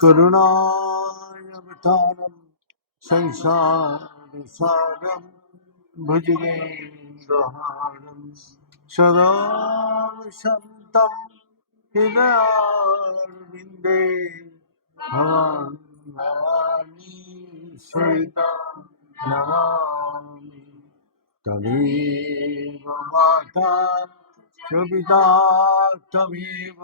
करुणावतारम् संसारसारम् भुजगेन्द्रहारम् सदा वसन्तम् हृदयारविन्दे भवान् भवानी सीतां नमामि। तमेव माता च पिता तमेव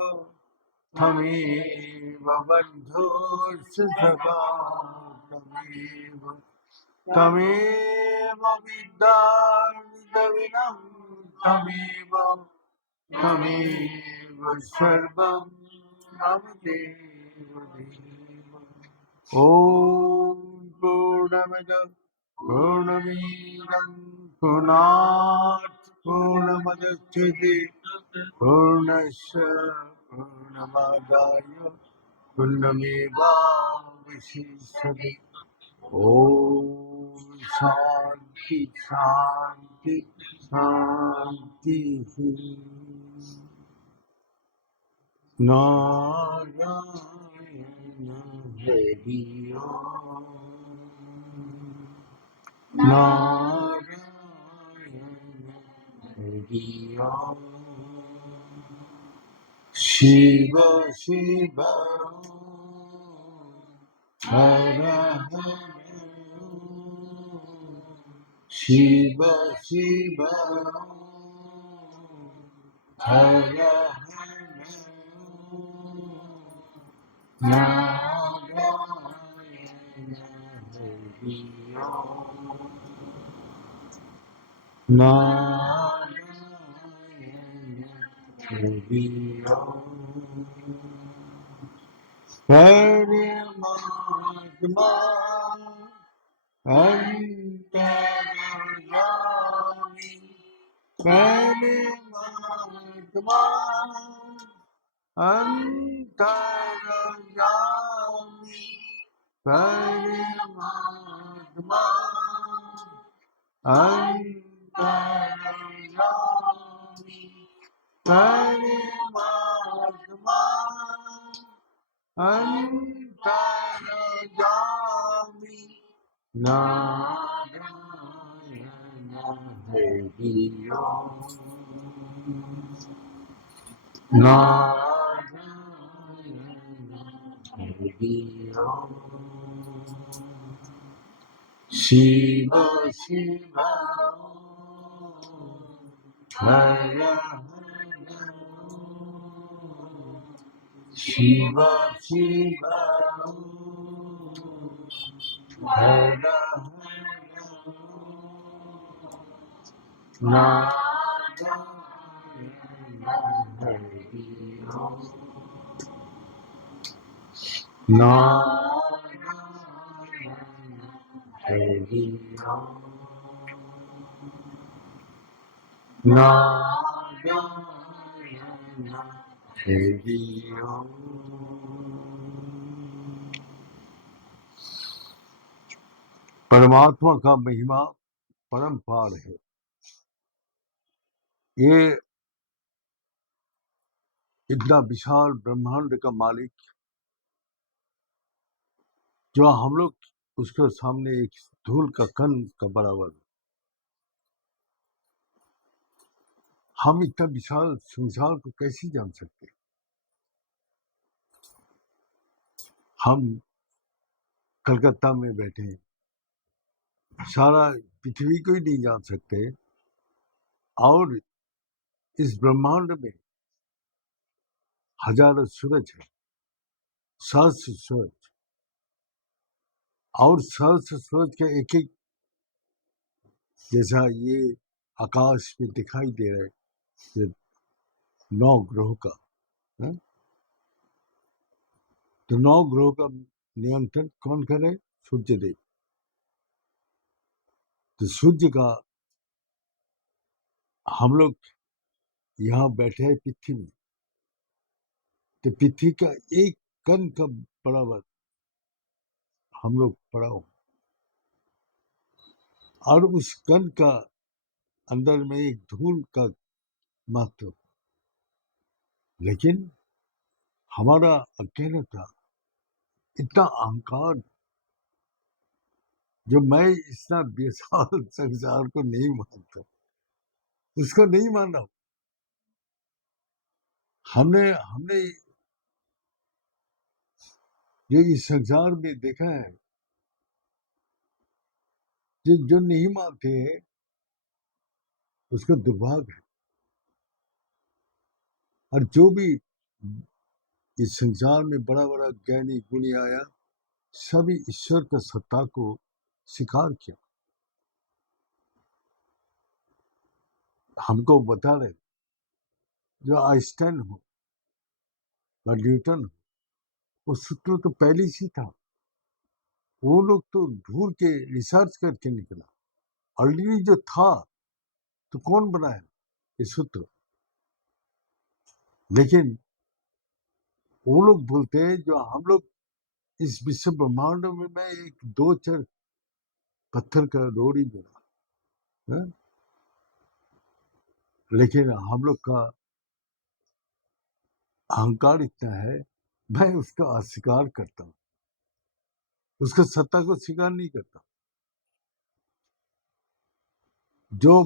तमेव बन्धुश्च सखा तमेव तमेव विद्याविनम् तमेव तमेव सर्वं मम देव देव। ॐ पूर्णमद पूर्णमिदं पूर्णात् पूर्णमुदच्यते पूर्णस्य पूर्णमादाय पूर्णमेवावशिष्यते। ॐ शान्ति शान्ति शान्तिः। नारायण हरि ओम नारायण हरि ओम शिव शिव हर हर शिव शिव हर हर नारायण हरि ओम नारायण हरि ओम परमात्मा अंतर्यामी परमात्मा अंतर्यामी परमात्मा अंतर्यामी परमात्मा अंतर्यामी नारायण हरि ओम नारायण हरि ओम शिव शिव हर हर शिव शिव हर हर नारायण हरि ओम नारायण हरि ओम नारायण हरि ओम। परमात्मा का महिमा परमपार है। ये इतना विशाल ब्रह्मांड का मालिक, जो हम लोग उसके सामने एक धूल का कण का बराबर, हम इतना विशाल संसार को कैसे जान सकते? हम कलकत्ता में बैठे सारा पृथ्वी को ही नहीं जान सकते, और इस ब्रह्मांड में हजारों सूरज है, सहस्त्र सूरज, और सहस्त्र सूरज के एक एक जैसा ये आकाश में दिखाई दे रहा है, ये 9 ग्रहों का है? तो 9 ग्रहों का नियंत्रण कौन करे? सूर्य देव। तो सूर्य का हम लोग यहाँ बैठे हैं पृथ्वी में, तो पृथ्वी का एक कण का बराबर हम लोग पड़ा हो, और उस कण का अंदर में एक धूल का महत्व। लेकिन हमारा अज्ञानता, इतना अहंकार, जो मैं इतना विशाल संसार को नहीं मानता, उसको नहीं मान रहा हूं। हमने हमने जो इस संसार में देखा है, जो नहीं मानते हैं उसका दुर्भाग्य है। और जो भी इस संसार में बड़ा बड़ा ज्ञानी गुणी आया, सभी ईश्वर का सत्ता को स्वीकार किया। हमको बता रहे, जो आइंस्टाइन हो या न्यूटन हो, वो सूत्र तो पहले से था। वो लोग तो ढूंढ के रिसर्च करके निकला, ऑलरेडी जो था। तो कौन बनाया ये सूत्र? लेकिन वो लोग बोलते हैं, जो हम लोग इस विश्व ब्रह्मांड में, मैं एक दो चार पत्थर का रोड़ी बना है? लेकिन हम लोग का अहंकार इतना है, मैं उसका अस्वीकार करता हूँ, उसका सत्ता को स्वीकार नहीं करता। जो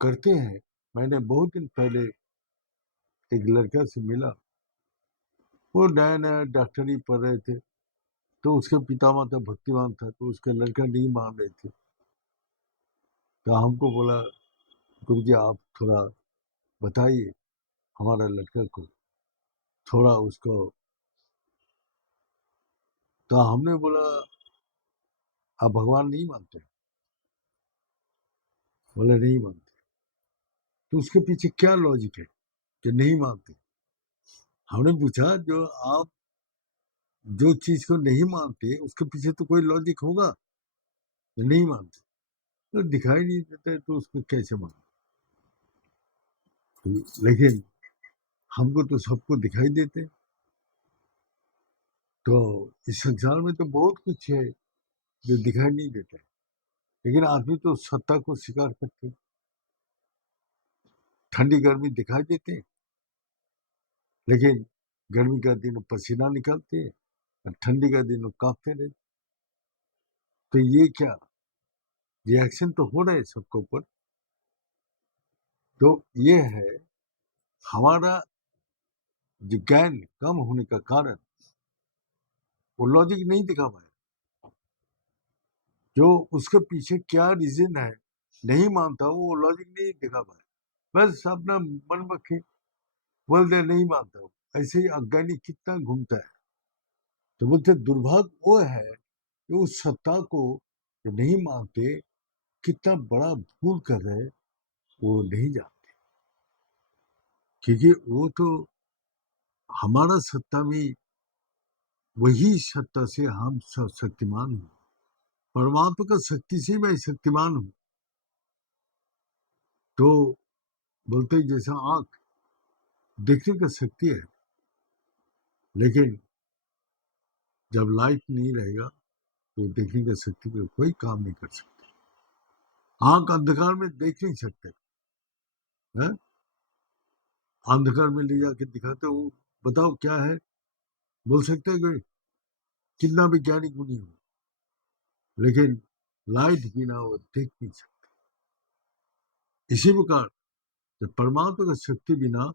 करते हैं, मैंने बहुत दिन पहले एक लड़का से मिला, वो नया नया डॉक्टरी पढ़ रहे थे। तो उसके पिता माता भक्तिवान था, तो उसका लड़का नहीं मान रहे थे। तो हमको बोला, गुरु जी आप थोड़ा बताइए हमारा लड़का को, थोड़ा उसको। तो हमने बोला, आप भगवान नहीं मानते? बोले नहीं मानते। तो उसके पीछे क्या लॉजिक है कि नहीं मानते? हमने पूछा, जो आप जो चीज को नहीं मानते उसके पीछे तो कोई लॉजिक होगा, जो नहीं मानते। तो दिखाई नहीं देता तो उसको कैसे मानो? लेकिन हमको तो सबको दिखाई देते। तो इस संसार में तो बहुत कुछ है जो दिखाई नहीं देता है, लेकिन आदमी तो सत्ता को स्वीकार करते। ठंडी गर्मी दिखाई देते हैं, लेकिन गर्मी का दिन पसीना निकलते हैं और ठंडी का दिन कांपते रहते। तो ये क्या रिएक्शन तो हो रहा है सबके ऊपर। तो ये है हमारा जो ज्ञान कम होने का कारण, वो लॉजिक नहीं दिखा पाए। जो उसके पीछे क्या रीजन है नहीं मानता, वो लॉजिक नहीं दिखा पाए। बस अपना मन रखे, बोल दे नहीं मानता हूँ। ऐसे ही अज्ञानी कितना घूमता है। तो बोलते दुर्भाग्य वो है कि उस सत्ता को जो नहीं मानते, कितना बड़ा भूल कर रहे, वो नहीं जानते। क्योंकि वो तो हमारा सत्ता में, वही सत्ता से हम सब शक्तिमान हूँ। परमात्मा का शक्ति से मैं शक्तिमान हूँ। तो बोलते जैसा आंख देखने का शक्ति है, लेकिन जब लाइट नहीं रहेगा तो देखने का शक्ति पे कोई काम नहीं कर सकता। आंख अंधकार में देख नहीं सकते है? अंधकार में ले जाके दिखाते हो, बताओ क्या है? बोल सकते हैं कोई? कितना भी ज्ञानी गुणी हो, लेकिन लाइट बिना वो देख नहीं सकते। इसी प्रकार जब परमात्मा का शक्ति बिना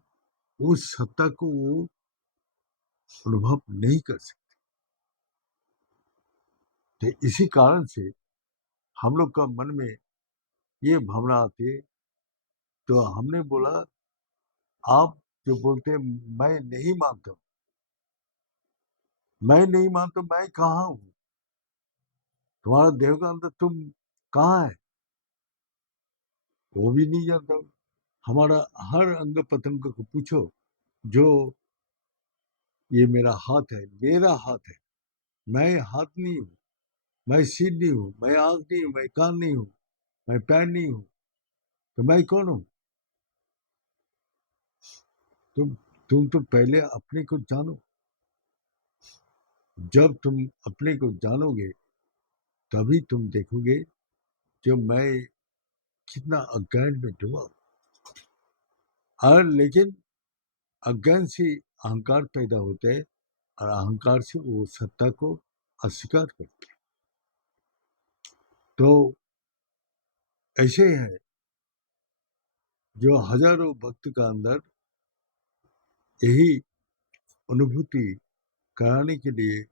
उस सत्ता को वो अनुभव नहीं कर सकते। तो इसी कारण से हम लोग का मन में ये भावना आती है। तो हमने बोला, आप जो बोलते हैं मैं नहीं मानता, मैं नहीं मानता, मैं कहाँ हूँ? तुम्हारा देह का अंदर तुम कहाँ है, वो भी नहीं जानता। हमारा हर अंग प्रत्यंग को पूछो, जो ये मेरा हाथ है, मेरा हाथ है, मैं हाथ नहीं हूँ, मैं सिर नहीं हूँ, मैं आंख नहीं हूँ, मैं कान नहीं हूँ, मैं पैर नहीं हूँ। तो मैं कौन हूँ? तुम तो पहले अपने को जानो। जब तुम अपने को जानोगे, तभी तुम देखोगे जो मैं कितना अज्ञान में डूबा। और लेकिन अज्ञान से अहंकार पैदा होता है और अहंकार से वो सत्ता को अस्वीकार करते हैं। तो ऐसे है जो हजारों भक्त का अंदर यही अनुभूति कराने के लिए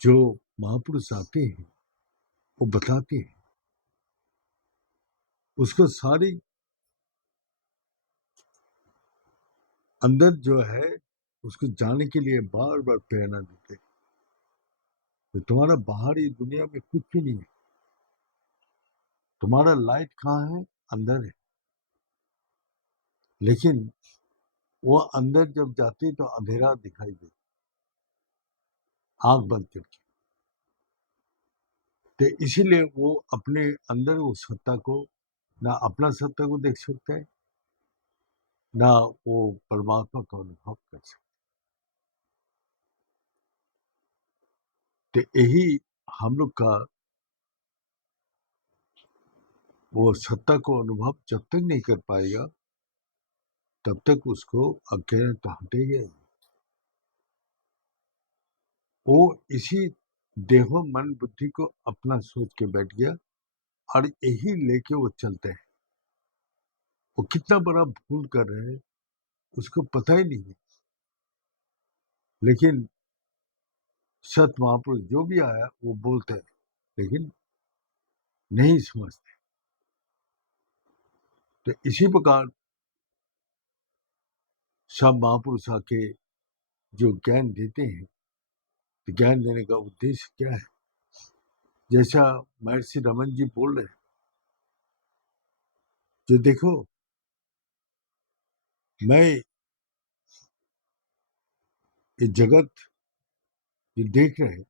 जो महापुरुष आते हैं वो बताते हैं, उसको सारी अंदर जो है उसको जाने के लिए बार बार प्रेरणा देते हैं। तो तुम्हारा बाहरी दुनिया में कुछ भी नहीं है, तुम्हारा लाइट कहाँ है? अंदर है। लेकिन वो अंदर जब जाते तो अंधेरा दिखाई दे, आंख बंद करके। तो इसीलिए वो अपने अंदर वो सत्ता को, ना अपना सत्ता को देख सकता है, ना वो परमात्मा का अनुभव कर सकता। तो यही हम लोग का वो सत्ता को अनुभव जब तक नहीं कर पाएगा तब तक उसको अज्ञानता हटेगा। वो इसी देहो मन बुद्धि को अपना सोच के बैठ गया और यही लेके वो चलते हैं। वो कितना बड़ा भूल कर रहे हैं उसको पता ही नहीं है। लेकिन सत महापुरुष जो भी आया वो बोलते हैं, लेकिन नहीं समझते। तो इसी प्रकार सब महापुरुष आके जो ज्ञान देते हैं, तो ज्ञान देने का उद्देश्य क्या है? जैसा महर्षि रमन जी बोल रहे हैं, जो देखो मैं ये जगत जो देख रहे हैं,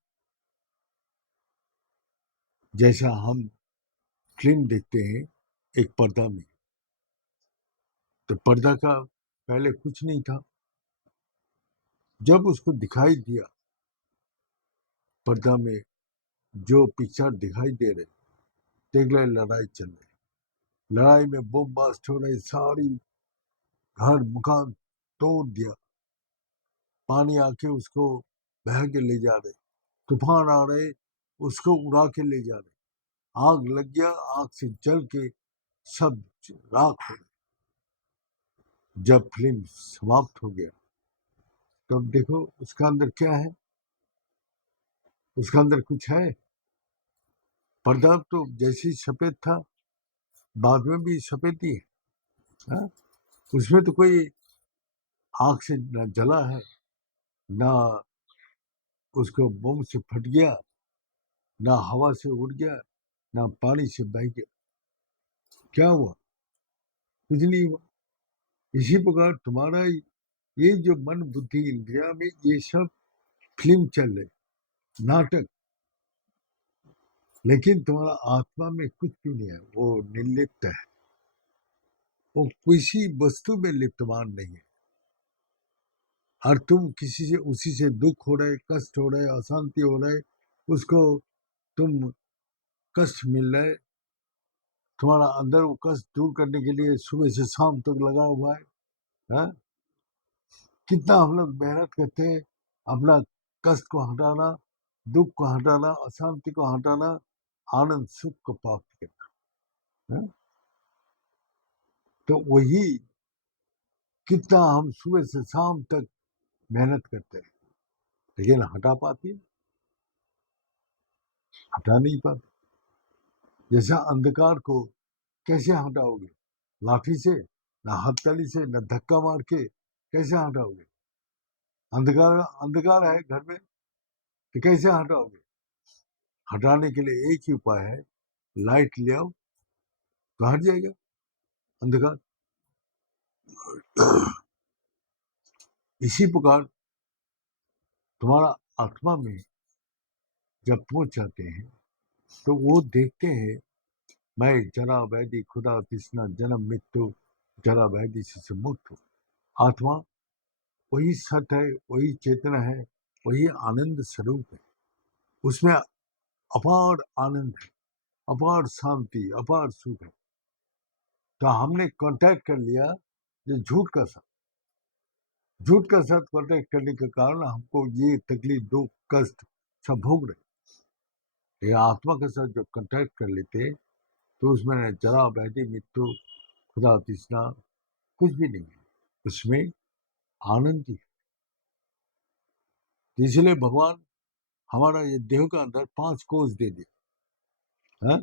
जैसा हम फिल्म देखते हैं एक पर्दा में, तो पर्दा का पहले कुछ नहीं था। जब उसको दिखाई दिया पर्दा में जो पिक्चर दिखाई दे रहे, देख रहे लड़ाई चल रही, लड़ाई में बम ब्लास्ट हो रही, सारी घर मकान तोड़ दिया, पानी आके उसको बह के ले जा रहे, तूफान आ रहे उसको उड़ा के ले जा रहे, आग लग गया, आग से जल के सब राख हो गए। जब फिल्म समाप्त हो गया तब देखो उसका अंदर क्या है? उसका अंदर कुछ है? पर्दा तो जैसे ही सफेद था बाद में भी सफेद ही है, हाँ? उसमें तो कोई आग से न जला है, ना उसको बम से फट गया, ना हवा से उड़ गया, ना पानी से बह गया। क्या हुआ? कुछ नहीं हुआ। इसी प्रकार तुम्हारा ये जो मन बुद्धि इंद्रिया में ये सब फिल्म चल रहे, नाटक, लेकिन तुम्हारा आत्मा में कुछ भी नहीं है, वो निर्लिप्त है, वो किसी वस्तु में लिप्तमान नहीं है। और तुम किसी से उसी से दुख हो रहे, कष्ट हो रहे, अशांति हो रहे, उसको तुम कष्ट मिल रहे, तुम्हारा अंदर वो कष्ट दूर करने के लिए सुबह से शाम तक लगा हुआ है, हा? कितना हम लोग मेहनत करते हैं अपना कष्ट को हटाना, दुख को हटाना, अशांति को हटाना, आनंद सुख को प्राप्त करना, हा? तो वही कितना हम सुबह से शाम तक मेहनत करते हैं, लेकिन हटा पाती? हटा नहीं पाते। जैसा अंधकार को कैसे हटाओगे? लाठी से, ना हथकड़ी से, ना धक्का मार के कैसे हटाओगे? अंधकार अंधकार है घर में तो कैसे हटाओगे? हटाने के लिए एक ही उपाय है, लाइट ले आओ तो हट जाएगा अंधकार। इसी प्रकार तुम्हारा आत्मा में जब पहुंच जाते हैं तो वो देखते हैं मैं जरा वैदी खुदा तृष्णा जन्म मृत्यु जरा वैदी से मुक्त हूँ। आत्मा वही सत है, वही चेतना है, वही आनंद स्वरूप है। उसमें अपार आनंद है, अपार शांति, अपार सुख है। तो हमने कांटेक्ट कर लिया ये झूठ का सब, झूठ के साथ कॉन्टेक्ट करने के कारण हमको ये तकलीफ, दुख, कष्ट सब भोग रहे। ये आत्मा के साथ जब कॉन्टेक्ट कर लेते तो उसमें न जरा व्याधि मृत्यु खुदा तृष्णा कुछ भी नहीं है, उसमें आनंद ही है। इसलिए भगवान हमारा ये देह का अंदर 5 कोष दे दिया है।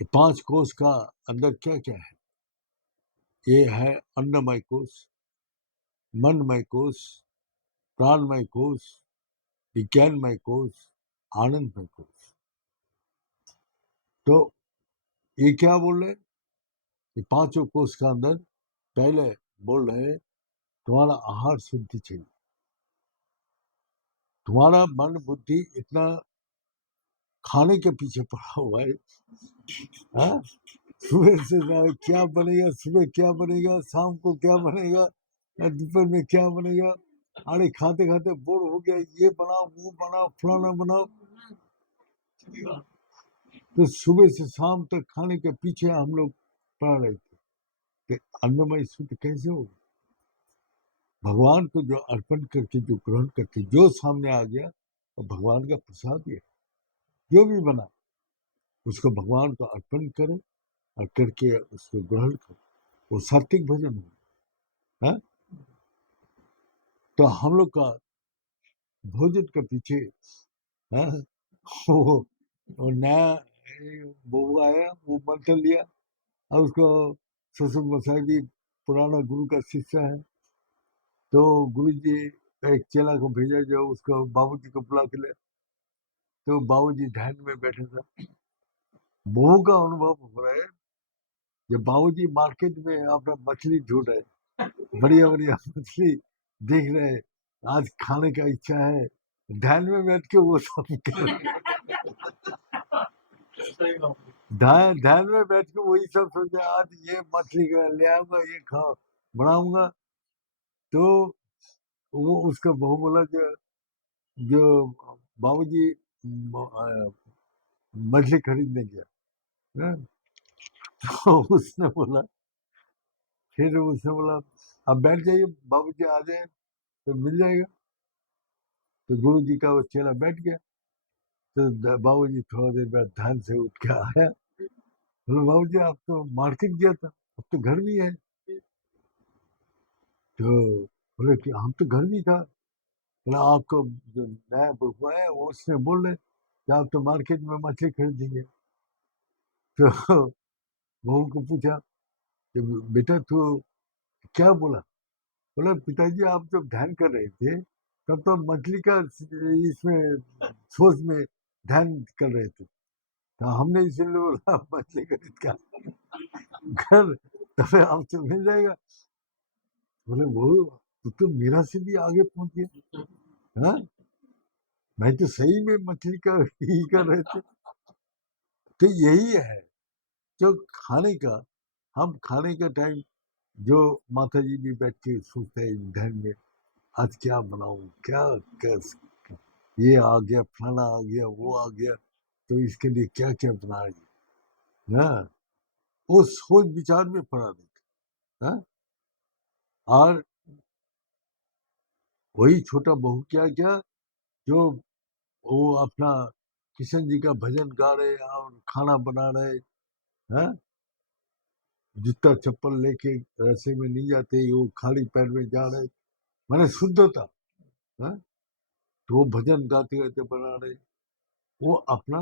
ये 5 कोष का अंदर क्या क्या है? ये है अन्नमय कोष, मनमय कोष, प्राणमय कोष, विज्ञानमय कोष, आनंदमय कोष। तो ये क्या बोल रहे? ये 5 कोष का अंदर पहले बोल रहे तुम्हारा आहार शुद्धि चाहिए। तुम्हारा मन बुद्धि इतना खाने के पीछे पड़ा हुआ है, हाँ? सुबह से क्या बनेगा, सुबह क्या बनेगा, शाम को क्या बनेगा, दोपहर में क्या बनेगा, अरे खाते खाते बोर हो गया, ये बनाओ वो बनाओ फलाना बनाओ। तो सुबह से शाम तक खाने के पीछे हम लोग पड़ा रहे थे। तो अन्नमय शुद्ध कैसे होगा? भगवान को जो अर्पण करके जो ग्रहण करके जो सामने आ गया तो भगवान का प्रसाद ही है। जो भी बना उसको भगवान को अर्पण करो और करके उसको ग्रहण करो, वो सात्विक भजन हो। हाँ? तो हम लोग का भोजन के पीछे, हाँ, वो, वो नया बबू आया, वो मंत्र लिया और उसको ससुर मसाई भी पुराना गुरु का शिष्य है। तो गुरु जी एक चेला को भेजा जो उसको बाबूजी को बुला के ले। तो बाबूजी ध्यान में बैठे थे। बहू का अनुभव हो रहा है जब बाबूजी मार्केट में अपना मछली ढूंढ रहे, बढ़िया बढ़िया मछली देख रहे, आज खाने का इच्छा है, ध्यान में बैठ के वो सब कर रहे। ध्यान में बैठ के वही सब सोचे, आज ये मछली का ले आऊंगा, ये खाओ बनाऊंगा। तो वो उसका बहू बोला जो बाबूजी मछली खरीदने गया, हाँ? तो उसने बोला, फिर उसने बोला अब बैठ जाइए, बाबूजी आ जाए तो मिल जाएगा। तो गुरु जी का वो चेला बैठ गया। तो बाबूजी थोड़ा देर बाद ध्यान से उठ के आया, बोले बाबूजी आप तो मार्केट गया था, अब तो घर भी है। तो बोले कि हम तो घर भी था। बोला आपको जो नया बबुआ है वो उसने बोल रहे कि आप तो मार्केट में मछली खरीदेंगे। तो बहू को पूछा कि बेटा तू क्या बोला? बोला पिताजी आप जब ध्यान कर रहे थे तब तो मछली का इसमें सोच में ध्यान कर रहे थे, तो हमने इसीलिए बोला मछली खरीद का घर तबे आपसे मिल जाएगा। बोले वो तो मेरा से भी आगे पहुंच गया, हाँ? मैं तो सही में मछली का ही कर रहे थे। तो यही है जो खाने का, हम खाने का टाइम जो माता जी भी बैठ के सोचते हैं ध्यान में, आज क्या बनाऊं, क्या कैस, ये आ गया फलाना आ गया वो आ गया, तो इसके लिए क्या क्या बनाएंगे ना, वो सोच विचार में पड़ा रहता। हाँ? और वही छोटा बहू क्या क्या जो वो अपना किशन जी का भजन गा रहे और खाना बना रहे हैं, जूता चप्पल लेके रस्ते में नहीं जाते, वो खाली पैर में जा रहे, माने शुद्धता, हाँ? तो वो भजन गाते गाते बना रहे, वो अपना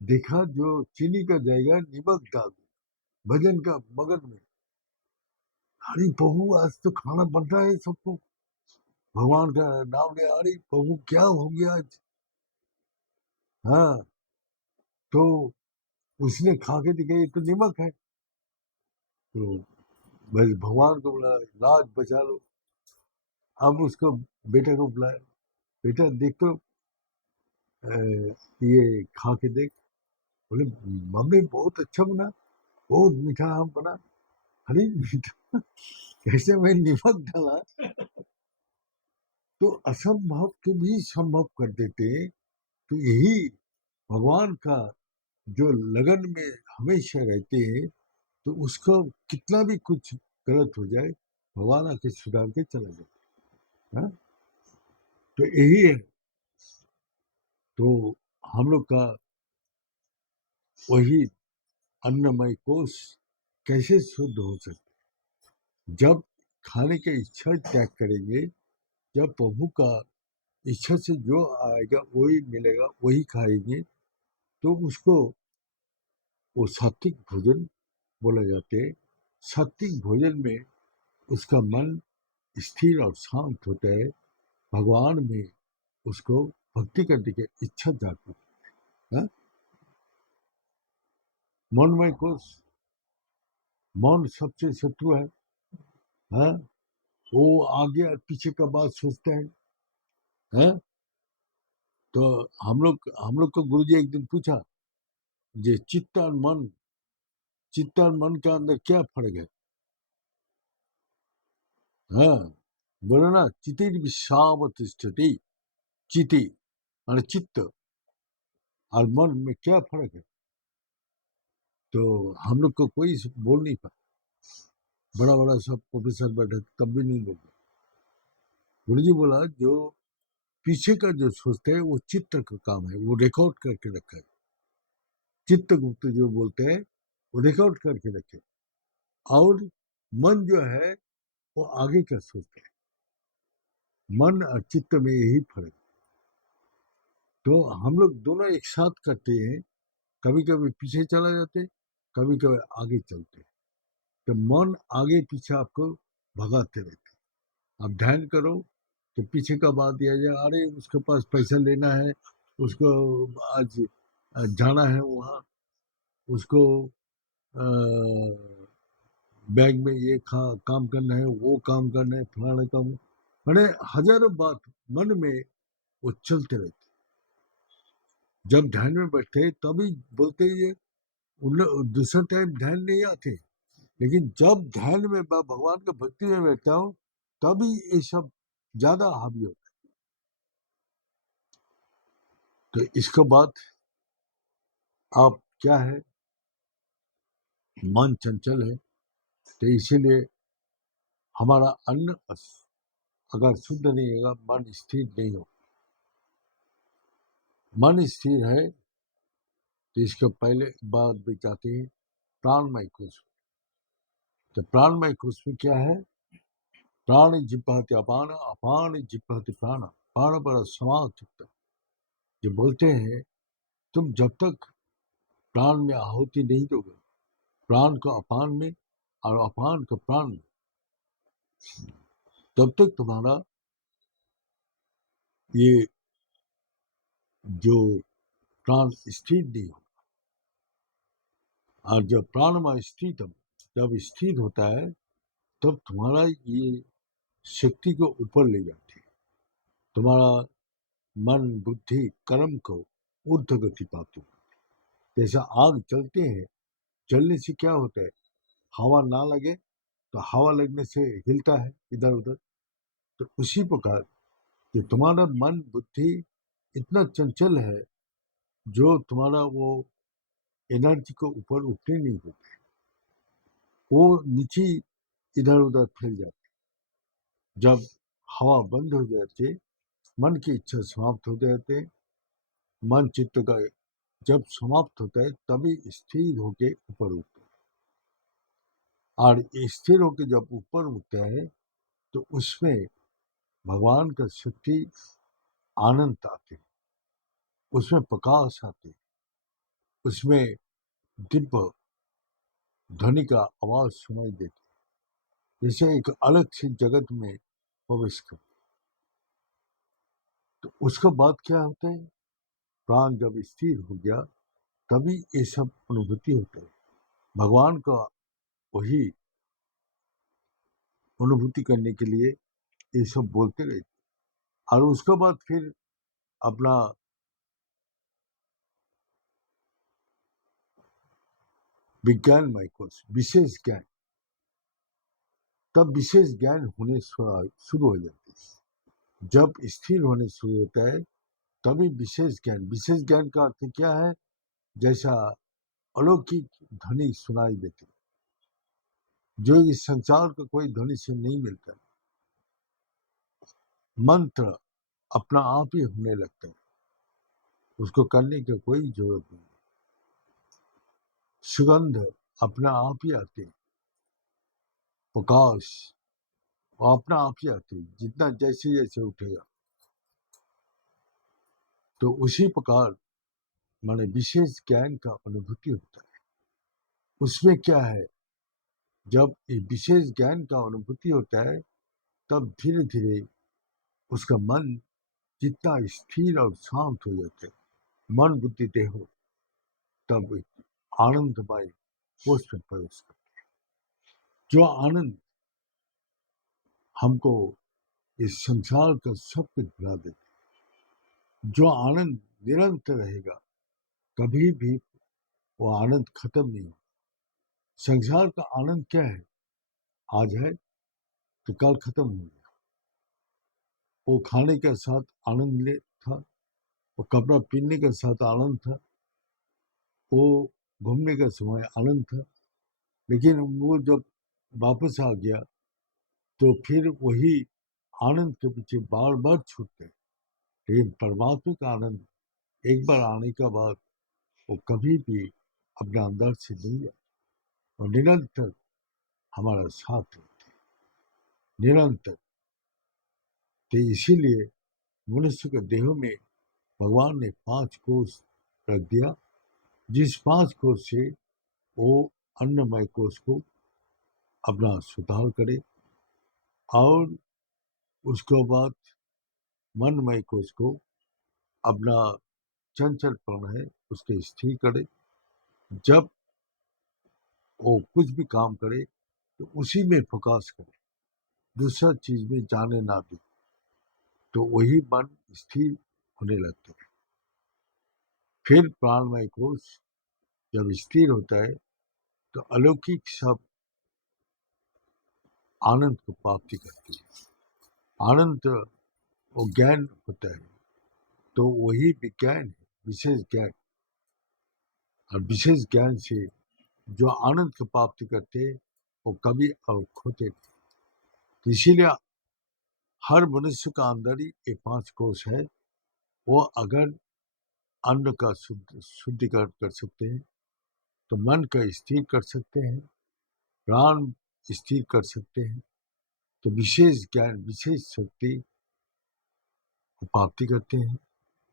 देखा जो चीनी का जाएगा नमक डाल दो भजन का मगन में। अरे प्रभु आज तो खाना बन रहा है सबको, भगवान का नाम ले, अरे प्रभु क्या हो गया आज, हाँ? तो उसने खा के दिखाई ये तो नमक है। तो बस भगवान को बोला लाज बचा लो। अब उसको बेटे को बुलाया, बेटा देख तो ये खा के देख। बोले मम्मी बहुत अच्छा बना, बहुत मीठा आम बना। अरे मीठा कैसे मैं नमक डाला? तो असंभव को भी संभव कर देते। तो यही भगवान का जो लगन में हमेशा रहते हैं, तो उसको कितना भी कुछ गलत हो जाए भगवान आके सुधार के चला जाता है। तो यही है। तो हम लोग का वही अन्नमय कोश कैसे शुद्ध हो सकता, जब खाने की इच्छा त्याग करेंगे, जब प्रभु का इच्छा से जो आएगा वही मिलेगा, वही खाएंगे, तो उसको वो सात्विक भोजन बोला जाते हैं। सात्विक भोजन में उसका मन स्थिर और शांत होता है, भगवान में उसको भक्ति करने की इच्छा जागती है। मनमय कोश, मन सबसे शत्रु है। हाँ, वो आगे और पीछे का बात सोचते हैं। हाँ? तो हम लोग को गुरुजी एक दिन पूछा, जे चित्त और मन के अंदर क्या फर्क है? हाँ, बोले ना, चिति विषावतिष्ठति। चिति और चित्त और मन में क्या फर्क है? तो हम लोग को कोई बोल नहीं पाया। बड़ा बड़ा सब प्रोफेसर बैठे तब भी नहीं बोल। गुरुजी बोला, जो पीछे का जो सोचते हैं वो चित्त का काम है, वो रिकॉर्ड करके रखा है। चित्त गुप्त जो बोलते हैं वो रिकॉर्ड करके रखे, और मन जो है वो आगे का सोचते हैं। मन और चित्त में यही फर्क। तो हम लोग दोनों एक साथ करते हैं, कभी कभी पीछे चला जाते, कभी कभी आगे चलते। तो मन आगे पीछे आपको भगाते रहते। आप ध्यान करो तो पीछे का बात दिया जाए, अरे उसके पास पैसा लेना है, उसको आज जाना है वहाँ, उसको बैंक में ये काम करना है, वो काम करना है, फलाना काम। मैंने हजारों बात मन में वो चलते रहते। जब ध्यान में बैठते तभी बोलते ये, उन दूसरा टाइम ध्यान नहीं आते, लेकिन जब ध्यान में भगवान के भक्ति में बैठता हूँ तभी ये सब ज्यादा हावी होता है। तो इसके बाद आप क्या है, मन चंचल है, तो इसीलिए हमारा अन्न अगर शुद्ध नहीं होगा, मन स्थिर नहीं होगा। मन स्थिर है तो इसके पहले बाद में जाते हैं प्राणमय कोश। तो प्राणमय कोश में क्या है, प्राण जिह्वति अपान, अपान जिह्वति प्राण, प्राण पर समाचित। जो बोलते हैं, तुम जब तक प्राण में आहुति नहीं दोगे, प्राण को अपान में और अपान को प्राण में, तब तक तुम्हारा ये जो प्राण स्थिर नहीं हो। और जब प्राणमय स्थितम, जब स्थिर होता है, तब तुम्हारा ये शक्ति को ऊपर ले जाती है। तुम्हारा मन बुद्धि कर्म को ऊर्ध्व गति पाती है। जैसा आग जलते हैं, जलने से क्या होता है, हवा ना लगे तो हवा लगने से हिलता है इधर उधर। तो उसी प्रकार कि तुम्हारा मन बुद्धि इतना चंचल है, जो तुम्हारा वो एनर्जी को ऊपर उठने नहीं देते, वो नीचे इधर उधर फैल जाती। जब हवा बंद हो जाती, मन की इच्छा समाप्त हो जाते, मन चित्त का जब समाप्त होता है तभी स्थिर होके ऊपर उठता है। और स्थिर होके जब ऊपर उठता है तो उसमें भगवान का शक्ति आनंद आते, उसमें प्रकाश आते, उसमें दिव्य ध्वनि का आवाज सुनाई देती, जैसे एक अलग सी जगत में प्रवेश कर। तो उसके बाद क्या होता है, प्राण जब स्थिर हो गया तभी ये सब अनुभूति होता है। भगवान का वही अनुभूति करने के लिए ये सब बोलते रहते। और उसके बाद फिर अपना विज्ञानमय कोर्स, विशेष ज्ञान, तब विशेष ज्ञान होने शुरू हो जाते हैं। जब स्थिर होने शुरू होता है तभी विशेष ज्ञान। विशेष ज्ञान का अर्थ क्या है, जैसा अलौकिक ध्वनि सुनाई देती, जो इस संसार का कोई ध्वनि से नहीं मिलता, मंत्र अपना आप ही होने लगता है, उसको करने की कोई जरूरत नहीं। सुगंध अपना आप ही आती है, प्रकाश अपना आप ही आती है, जितना जैसे जैसे उठेगा। तो उसी प्रकार माने विशेष ज्ञान का अनुभूति होता है। उसमें क्या है, जब ये विशेष ज्ञान का अनुभूति होता है तब धीरे धीरे उसका मन जितना स्थिर और शांत हो जाता है, मन बुद्धि देह, तब आनंदमय कोष में प्रवेश करता है। जो आनंद हमको इस संसार का सब कुछ भुला देता है, जो आनंद निरंतर रहेगा, कभी भी वो आनंद खत्म नहीं हो। संसार का आनंद क्या है, आज है तो कल खत्म हो गया। वो खाने के साथ आनंद ले था, वो कपड़ा पहनने के साथ आनंद था, वो घूमने का समय आनंद था, लेकिन वो जब वापस आ गया तो फिर वही आनंद के पीछे बार बार छूटते हैं। लेकिन परमात्मा का आनंद एक बार आने के बाद वो कभी भी अपने अंदर से नहीं है, और निरंतर हमारा साथ रहते हैं, निरंतर। तो इसीलिए मनुष्य के देह में भगवान ने 5 कोष रख दिया, जिस 5 कोष से वो अन्नमय कोष को अपना सुधार करे, और उसके बाद मनमय कोष को अपना चंचलपन है उसके स्थिर करे। जब वो कुछ भी काम करे तो उसी में फोकस करे, दूसरा चीज में जाने ना दे, तो वही मन स्थिर होने लगता है। फिर प्राणमय कोष जब स्थिर होता है तो अलौकिक सब आनंद को प्राप्ति करती है। आनंद वो ज्ञान होता है, तो वही विज्ञान है, विशेष ज्ञान। और विशेष ज्ञान से जो आनंद की प्राप्ति करते हैं वो कभी और खोते नहीं। तो इसीलिए हर मनुष्य का अंदर ही ये 5 कोष है। वो अगर अन्न का शुद्धिकरण कर सकते हैं, तो मन का स्थिर कर सकते हैं, प्राण स्थिर कर सकते हैं, तो विशेष ज्ञान विशेष शक्ति को प्राप्ति करते हैं,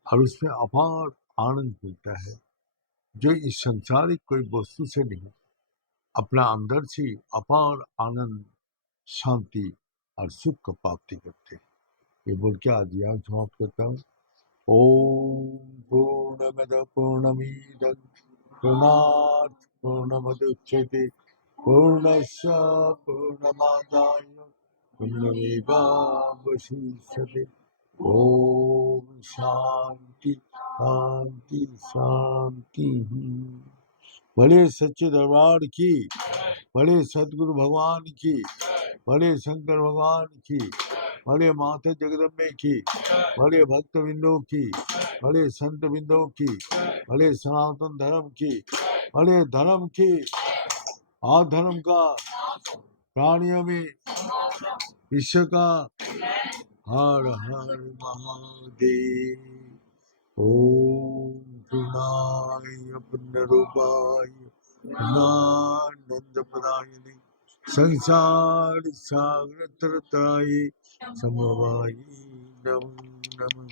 और उसमें अपार आनंद मिलता है, जो इस संसारिक कोई वस्तु से नहीं, अपना अंदर से अपार आनंद, शांति और सुख को प्राप्ति करते हैं। ये बोल के आज यहाँ समाप्त करता हूँ। ओम पूर्णमद पूर्णमिदं पूर्णात् पूर्णमुदच्यते पूर्णस्य पूर्णमादाय पूर्णमेवावशिष्यते। ओम शांति शांति शांति। भले सच्चे दरबार की, भले सदगुरु भगवान की, भले शंकर भगवान की, भले माता जगदम्बे की, भले भक्त बिंदु की, भले संत बिंदु की, भले सनातन धर्म की, भले धर्म की, अधर्म का, प्राणियों में विश्व का। हर हर महादेव। ओम पूर्णाय पुण्यरूपाय पूर्णानंद प्रदायिने संसार सागर तरताय समवायि नमो नमः।